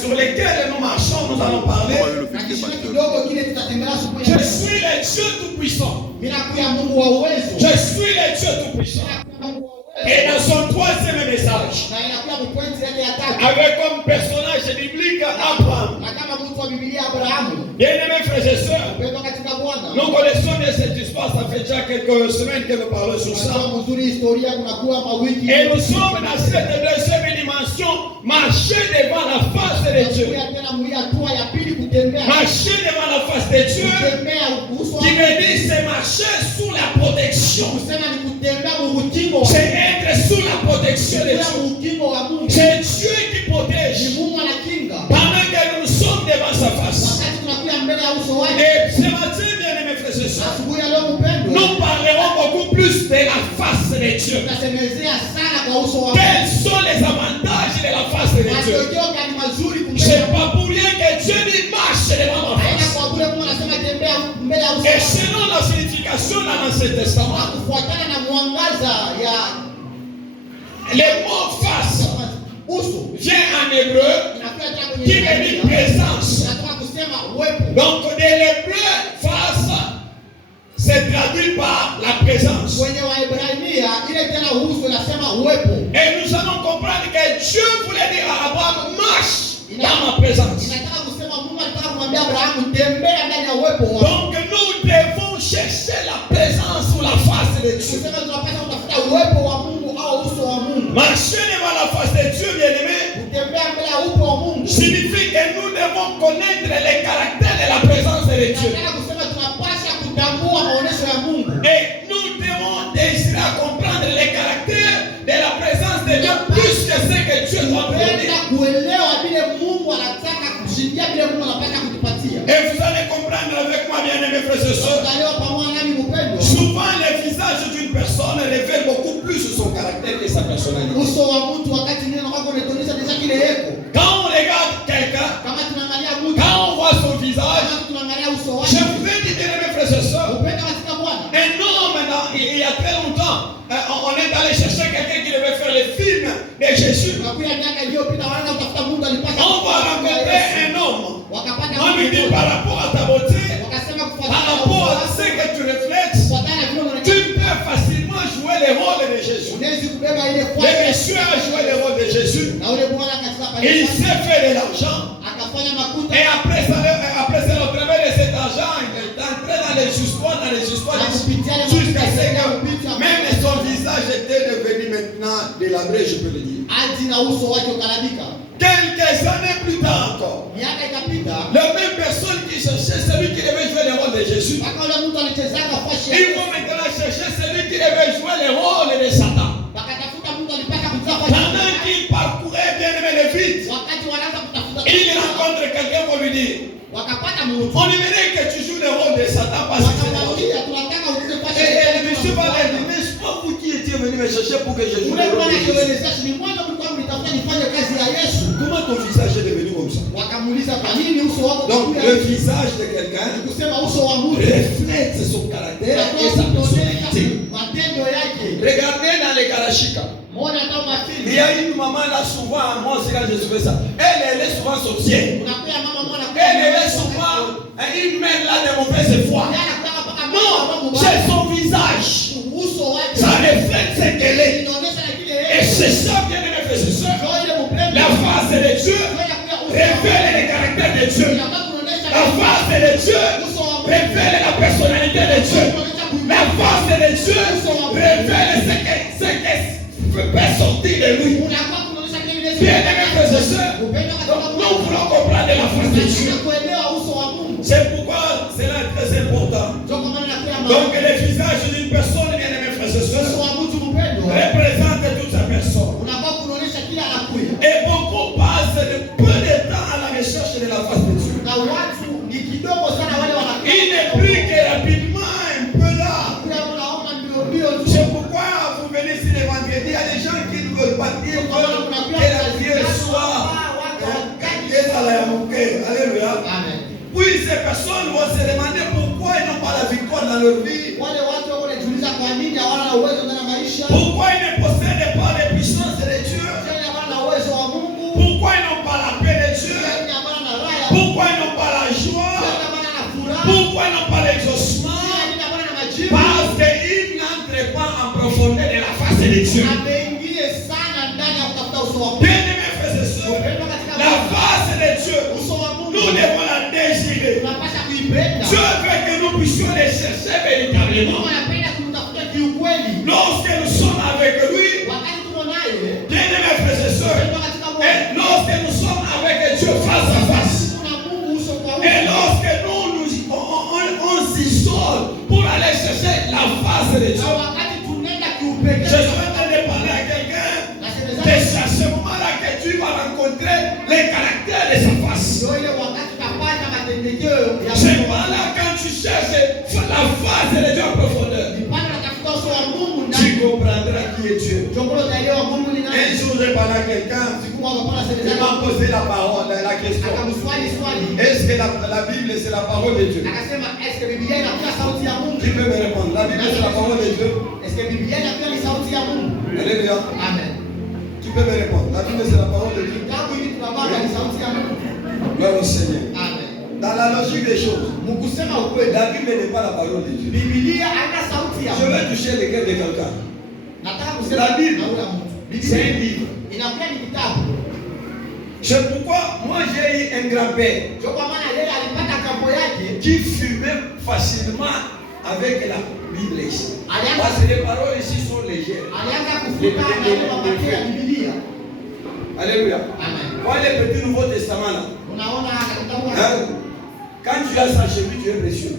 sur lesquels nous marchons, nous allons parler. Je suis le Dieu tout-puissant. Je suis le Dieu tout-puissant. Et dans son troisième message, avec comme personnage biblique Abraham. Bien-aimés frères et sœurs, nous connaissons de cette histoire, ça fait déjà quelques semaines que nous parlons sur ça. Et nous sommes dans cette deuxième dimension, marcher devant la face de Dieu. Marcher devant la face de Dieu, qui veut dire c'est marcher sous la protection. C'est être sous la protection de Dieu. C'est Dieu qui protège. Pendant que nous sommes devant sa face. Et ce matin, bien-aimés frères et sœurs, nous parlerons beaucoup plus de la face de Dieu. Quels sont les avantages de la face de Dieu? C'est pas pour rien que Dieu dit marche devant ma face. Et selon la signification dans l'Ancien Testament, le mot face vient en hébreu qui veut dire présence. Donc de l'hébreu face c'est traduit par la présence. Et nous allons comprendre que Dieu voulait dire à Abraham marche dans ma présence. Donc nous devons chercher la présence ou la face de Dieu. Marcher devant la face de Dieu, bien-aimé, signifie que nous devons connaître les caractères de la présence de Dieu. Et nous devons désirer comprendre les caractères de la présence de Dieu plus que ce que Dieu doit donner. Et vous allez comprendre avec moi, bien-aimés frères et sœurs, souvent le visage d'une personne révèle beaucoup plus son caractère et sa personnalité. Quand on regarde quelqu'un, quand on voit son visage, je vous ai dit, bien-aimés frères et sœurs, un homme, il y a très longtemps, on est allé chercher quelqu'un qui devait faire le film de Jésus. On va rencontrer un homme. On lui dit par rapport à ta beauté, par rapport à ce que tu reflètes, tu peux facilement jouer le rôle de Jésus. Le monsieur a joué le rôle de Jésus. Il s'est fait de l'argent. Et après ça, au travers de cet argent, il est entré dans les histoires, jusqu'à ce que même son visage était devenu maintenant délabré, je peux le dire. Quelques années plus tard encore, la même personne qui cherchait celui qui devait jouer le rôle de Jésus, ils vont maintenant chercher celui qui devait jouer le rôle de Satan. Pendant qu'il parcourait bien aimé le vide, il rencontre quelqu'un pour lui dire, on aimerait que tu joues le rôle de Satan parce que et le monsieur va lui dire, mais c'est pas vous qui étiez venu me chercher pour que je joue le rôle de Jésus. Comment ton visage est devenu comme ça? Donc le visage de quelqu'un reflète son caractère et sa personnalité. Regardez dans les Karachika. Il y a une maman là souvent à moi, c'est quand je fais ça. Elle est souvent sorcière. Elle est souvent une mère là de mauvaise foi. Non, c'est son visage. Ça reflète ce qu'elle est. Et c'est ça, bien aimé frères et sœurs. La face de Dieu révèle les caractères de Dieu. La face de Dieu révèle la personnalité de Dieu. La face de Dieu révèle ce qui peut sortir de lui. Bien aimé frères et sœurs, nous voulons comprendre la face de Dieu. C'est pourquoi cela est très important. Donc le visage d'une personne, bien aimé frères et sœurs, représente toute sa personne. Et beaucoup passent peu de temps à la recherche de la face de Dieu. Il ne prie que rapidement un peu là. C'est pourquoi vous venez ici le vendredi, il y a des gens qui ne veulent pas dire que la Dieu soit. Alléluia. Puis ces personnes vont se demander pourquoi ils n'ont pas la victoire dans leur vie. Pourquoi ils ne possèdent pas les puissances de Dieu. Pourquoi ils n'ont pas la paix de de Dieu. Bien-aimés frères et sœurs, la face de Dieu, nous devons la désirer. Dieu veut que nous puissions les chercher véritablement. Lorsque nous sommes avec lui, bien-aimés frères et sœurs, et lorsque nous sommes avec Dieu face à face, et lorsque on s'isole pour aller chercher la face de Dieu, je souhaite de parler à quelqu'un de ce moment-là que tu vas rencontrer les caractères de sa face. Ce moment-là, quand tu cherches la face de Dieu en profondeur, tu comprendras qui est Dieu. Un jour, j'ai parlé à quelqu'un, il m'a posé la parole, la question. Est-ce que la Bible, c'est la parole de Dieu? Qui peut me répondre? La Bible, c'est la parole de Dieu? Alléluia. Amen. Qui peut me répondre? La Bible, c'est la parole de Dieu? Gloire au Seigneur. Amen. Dans la logique des choses, la Bible n'est pas la parole de Dieu. Je vais toucher les cœurs de quelqu'un. La Bible, c'est un livre. C'est pourquoi moi j'ai eu un grand-père qui fumait facilement avec la Bible ici. Parce que les paroles ici sont légères. Alléluia. Voilà le petit Nouveau Testament là. Quand tu as ça chez lui, tu es précieux.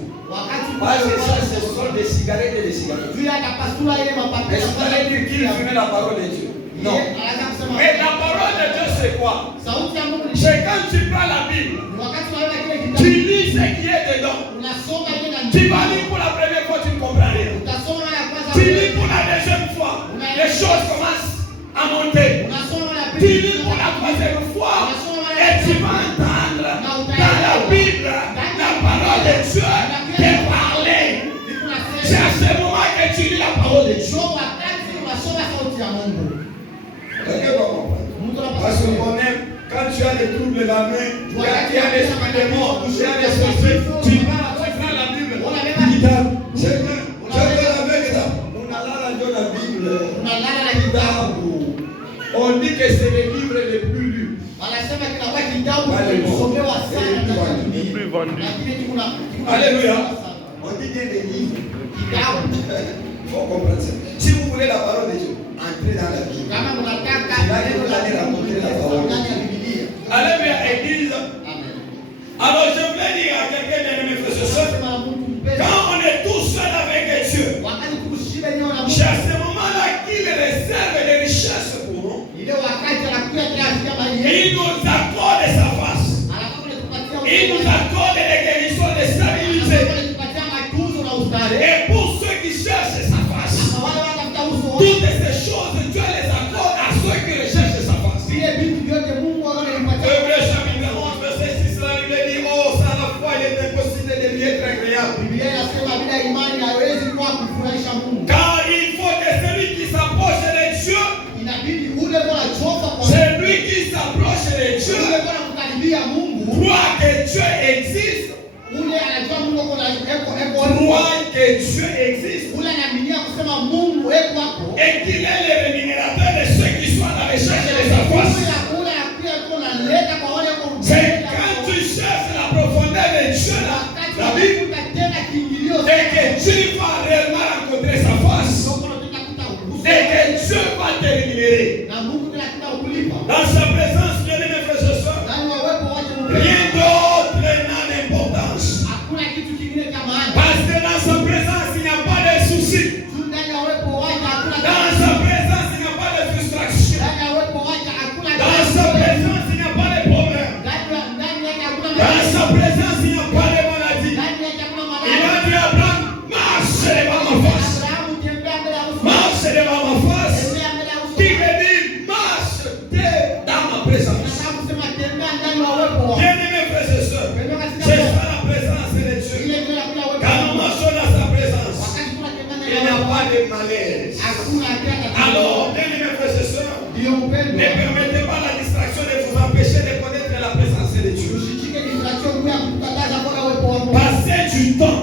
Parce que ça, ce sont des cigarettes et des cigarettes. Est-ce que vous allez dire qu'il fumait la parole de Dieu? Non. Mais la parole de Dieu, c'est quoi? C'est quand tu prends la Bible, tu lis ce qui est dedans. Tu vas lire pour la première fois, tu ne comprends rien. Tu lis pour la deuxième fois, les choses commencent à monter. Tu lis pour la troisième fois, et tu vas entendre dans la Bible la parole de Dieu te parler. C'est à ce moment que tu lis la parole de Dieu. Parce qu'on aime, quand tu as des troubles de la main, tu as l'esprit de mort, tu as l'esprit, tu prends la Bible. C'est vrai. On dit que c'est les livres les plus lus. Les plus vendus. Alléluia. On dit bien des livres. Il faut comprendre ça. Si vous voulez la parole de Dieu, entrez dans la Bible. Là, vous allez rencontrer la parole de Dieu. Alléluia, Église. Alors, je voulais dire à quelqu'un de mes frères et sœurs, quand on est tout seul avec Dieu, c'est à ce moment-là qu'il réserve des richesses pour nous. Il nous accorde sa face. Il nous accorde des guérisons, des stabilités. Et pour ceux qui cherchent sa face, toutes ces choses, Dieu les accorde à ceux qui recherchent sa face. Hébreux chapitre 11, verset 6, la Bible dit, oh, sans la foi, il est impossible de lui être agréable. Car il faut que celui qui s'approche de Dieu, celui qui s'approche de Dieu, croit que Dieu existe. Croit que Dieu existe. Et qu'il est le rémunérateur de ceux qui sont à la recherche de sa face. C'est quand tu cherches la profondeur de Dieu, la Bible, et que tu vas réellement rencontrer sa face. Et que Dieu va te rémunérer. Dans sa présence, bien aimés frères et sœurs, rien d'autre n'a d'importance. Parce que dans sa présence, il n'y a pas de soucis. Dans sa présence, il n'y a pas de frustration. Dans sa présence, il n'y a pas de problème. Dans sa présence, il n'y a pas de maladie. Il va dire à Abraham, marche devant ma face. Marche devant ma face. Qui veut dire, marche dans ma présence. Bien-aimés frères et sœurs, c'est ça la présence de Dieu. Quand nous marchons dans sa présence, il n'y a pas de malaise. Alors, bien-aimés frères et sœurs, ne permettez pas la distraction de vous empêcher de connaître la présence de Dieu. Passez du temps